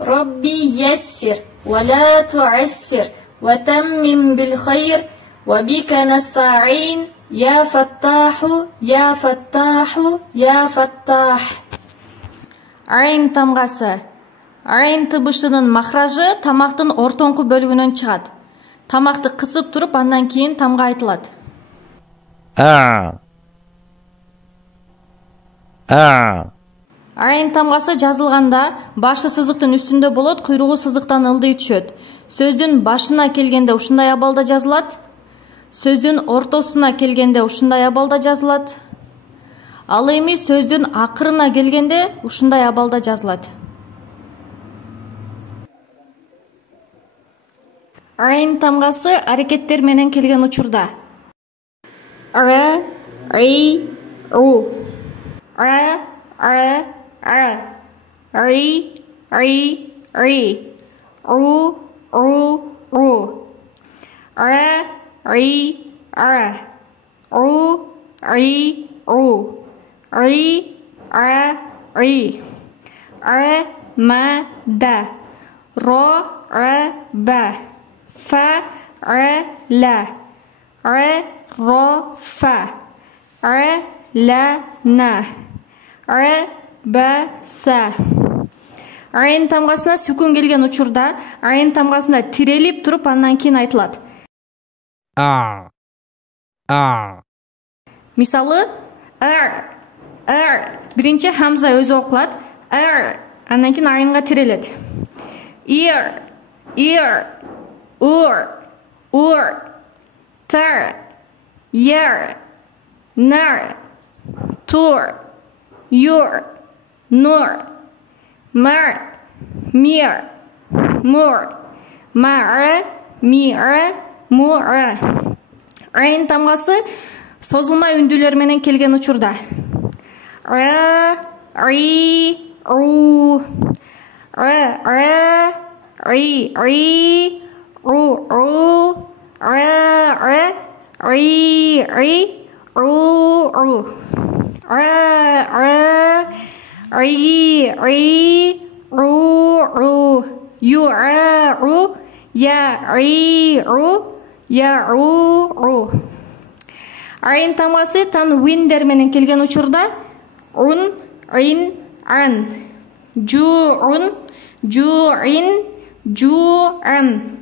ربي يسر ولا تعسر وتمم بالخير وبك نستعين يا فتاح يا فتاح يا فتاح. Айн тамгасы. Айн тыбышынын махражы тамактын ортоңку бөлүгүнөн чыгат. Тамакты кысып туруп, андан кийин тамга айтылат. Айн тамгасы жазылганда башы сызыктын үстүндө болот, куйругу сызыктан ылдый түшөт. Сөздүн башына келгенде ушундай абалда жазылат. Сөздүн ортосуна келгенде ушундай абалда жазылат. Ал эми сөздүн акырына келгенде ушундай абалда жазылат. Айн тамгасы аракеттер менен келген учурда. Р, ри, ру. Р, р, р. Ри, ри, ри. Ру, ру, ру. Р, ри, р. Ру, ри, ру. Ри, р, ри. Р, м, д. Ро, р, б. Ф, р, л. Р, ро, ф. Р, л, н. Р, б, с. Айн тамгасына сүкүн келген учурда айн тамгасына тирелип туруп, андан кийин айтылат. Мисалы, биринчи хамза өзү окулат. Андан кийин айынга тирелет. Ир, ур, тар, ер, нар, тур, юр, нур, мар, мир, мур, мар, мир, мур. Айн тамгасы созулма үндүлөр менен келген учурда. Р, ри, ру. Р, ри, ри. Ру, ру. Р, ри, ри. Ру, ру. Р, ри, ри. Ру, ру. Ю, ру. Я, ри, ру. Я, ру. Айн тамгасы тан уиндер менен келген учурда. Рун, рин, ан. Журун, журин, журан.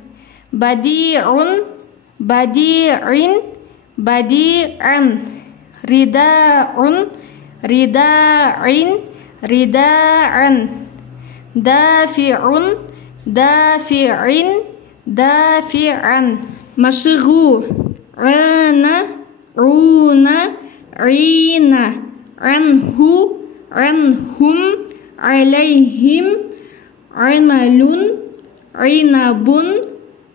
Бадирун, бадирин, бадиран. Ридаун, ридаин, ридаан. Дафиун, дафиин, дафиан. Машигу. Рана, руна, рина. Ранху, ранхум. Алейхим, амалун, ринабун,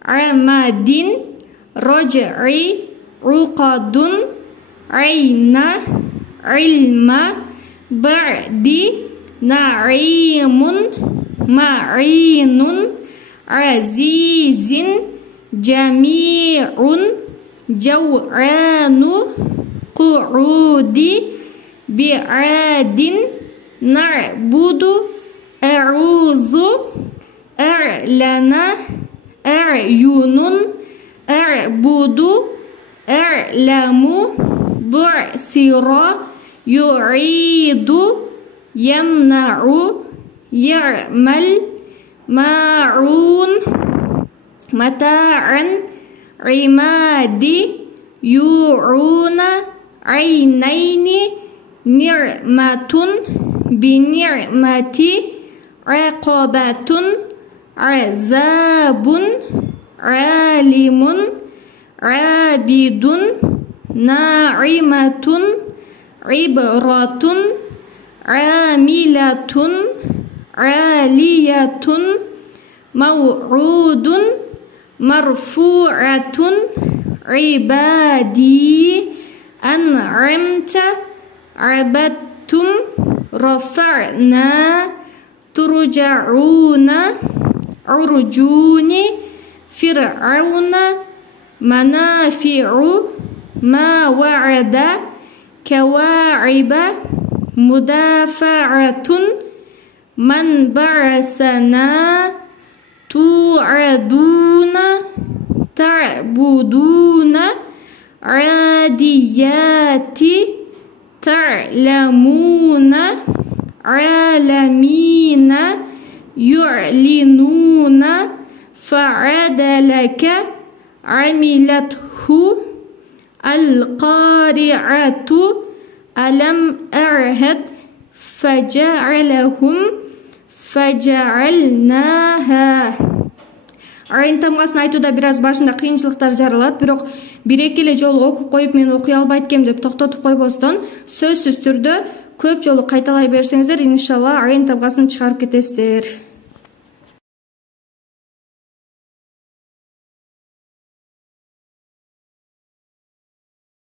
амадин. Роджри, рукадун. Айна, ильма. Бади, наримун, маринун. Азизин, джамиун. Джаурану, куруди. Биадин, нарбуду. Арузу, арлана. Арюнун, арбуду. Арламу, бурсира. Юриду, ямнау. Ярмал, маун. Матаан, римади. Юруна, айнайни. Нирматун, бинирмати. Ракобатун, азабун. Алимун, абидун. Нариматун, ибратун. Амилатун, алиятун. Маврудун, марфуатун. Ибади, ан'амта. Абадтум, рафарна. Турджауна, урджуни. Фир'ауна, манафи'у. Мавa'да, кава'iба. Мудафa'атун, من بعثنا توعدون تعبدون عاديات تعلمون عالمين يعلنون فعدلك عملته القارعة ألم أعهد فجعلهم فجعلناها. Арайын тамгасын айтууда бир аз башында кыйынчылыктар жаралат, бирок бир-эки эле жолу окуп коюп мен окуй албайт экенм деп токтотуп койбостон, сөзсүз түрдө көп жолу кайталай берсеңиздер, иншалла арайын тамгасын чыгарып кетесиздер.